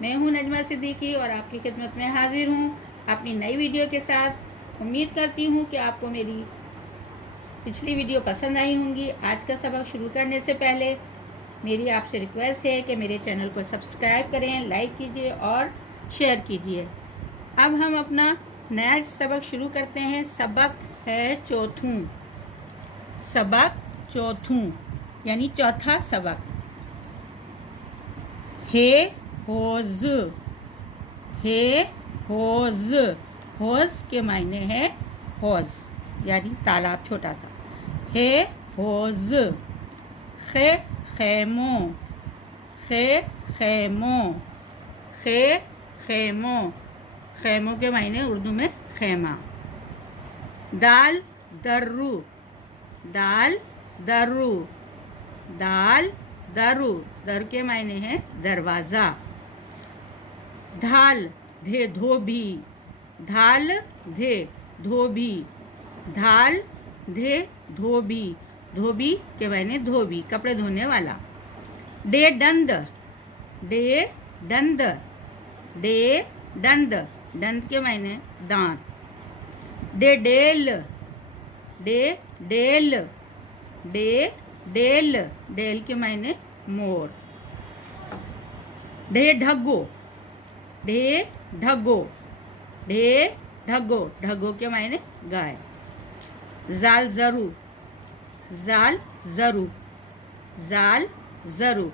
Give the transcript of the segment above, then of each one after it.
میں ہوں نجمہ صدیقی اور آپ کی خدمت میں حاضر ہوں اپنی نئی ویڈیو کے ساتھ۔ امید کرتی ہوں کہ آپ کو میری پچھلی ویڈیو پسند آئی ہوں گی۔ آج کا سبق شروع کرنے سے پہلے میری آپ سے ریکویسٹ ہے کہ میرے چینل کو سبسکرائب کریں، لائک کیجیے اور شیئر کیجیے۔ اب ہم اپنا نیا سبق شروع کرتے ہیں۔ سبق ہے چوتھوں، سبق چوتھوں یعنی چوتھا سبق۔ ہے ہوز، ہے ہوز، ہوز کے معنی ہے حوض یعنی تالاب چھوٹا سا۔ ہے ہوز، خے خیموں، خے خیموں، خے خیموں، خیموں کے معنی اردو میں خیمہ۔ دال درو، دال درو، دال درو، در کے معنی ہے دروازہ۔ دھال دھے دھوبی، دھال دھے دھوبی، دھال دھے دھوبی، دھوبی کے معنی دھوبی کپڑے دھونے والا۔ ڈے ڈند، ڈے ڈند، ڈے ڈند، ڈند کے معنی دانت۔ ڈے ڈیل، ڈے ڈیل، ڈے ڈیل، ڈیل کے معنی مور۔ ڈھے ڈھگو، ڈھے ڈھگو، ڈھے ڈھگو، ڈھگو کے معنی گائے۔ زال زرو، زال زرو، زال زرو،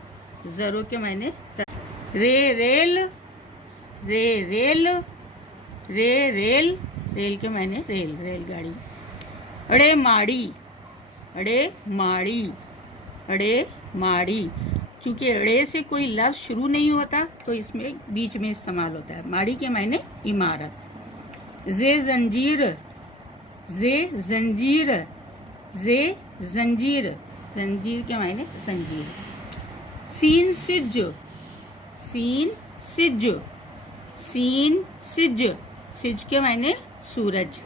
زرو کے معنی رے ریل، رے ریل، رے ریل، ریل کے معنی ریل، ریل گاڑی۔ اڑے ماڑی، اڑے ماڑی، اڑے ماڑی، چونکہ اڑے سے کوئی لفظ شروع نہیں ہوتا تو اس میں بیچ میں استعمال ہوتا ہے۔ ماڑی کے معنی عمارت۔ زے زنجیر، زے زنجیر، زے زنجیر، زنجیر کے معنی زنجیر۔ سین سج، سین سج، سین سج، سج کے معنی سورج۔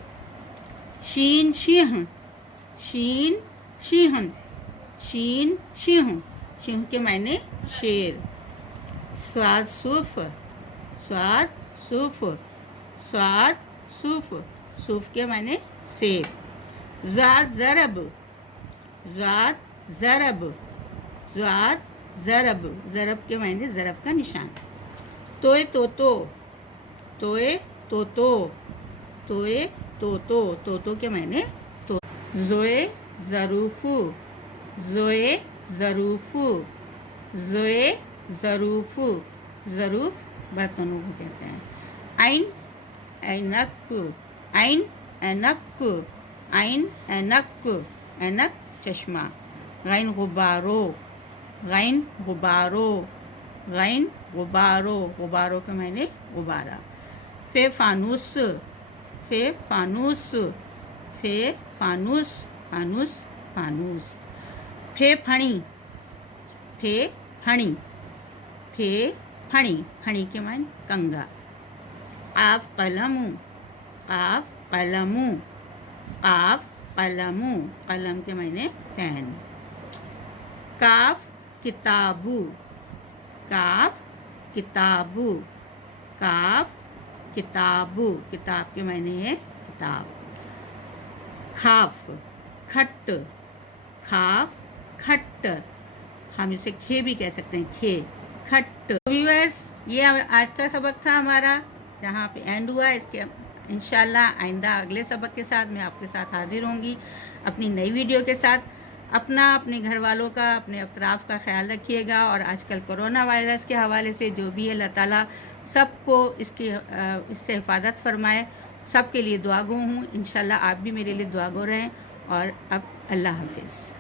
شین شیہ، شین شیہن، شین شیہ، شیہ کے معنی شیر۔ سواد صوف، سواد صوف، سواد صوف، صوف کے معنی سیب۔ زاد ضرب، زاد ضرب، زاد ضرب، ضرب کے معنی ضرب کا نشان۔ توئے توتو، توئے توتو، توئے توتو، توتو کے معنی تو۔ زوئے ظروفو، زوئے ظروفو، زوئے ظروفو، ظروف برتنوں کو کہتے ہیں۔ عین اینک، عین اینک، عین اینک، اینک چشمہ۔ غین غبارو، غین غبارو، غین غبارو، غبارو کے معنی غبارہ۔ فے فانوس، فے فانوس، فے فانوس، فانوس فانوس۔ پھے پھڑی، پھے پھڑی، پھے پھڑی، پھڑی کے معنی کنگا۔ قاف قلم، قاف قلم، قاف قلم، قلم کے معنی پین۔ کاف کتابو، کاف کتابو، کاف کتابو، کتاب کے معنی ہے کتاب۔ کھاف کھٹ، کھاف کھٹ، ہم اسے کھے بھی کہہ سکتے ہیں، کھے کھٹ۔ ویورز، یہ آج کا سبق تھا ہمارا، جہاں پہ اینڈ ہوا۔ اس کے انشاءاللہ آئندہ اگلے سبق کے ساتھ میں آپ کے ساتھ حاضر ہوں گی اپنی نئی ویڈیو کے ساتھ۔ اپنا، اپنے گھر والوں کا، اپنے اطراف کا خیال رکھیے گا، اور آج کل کرونا وائرس کے حوالے سے جو بھی اللہ تعالیٰ سب کو اس سے حفاظت فرمائے، سب کے لیے دعا گو ہوں۔ انشاءاللہ آپ بھی میرے لیے دعا گو رہیں، اور اب اللہ حافظ۔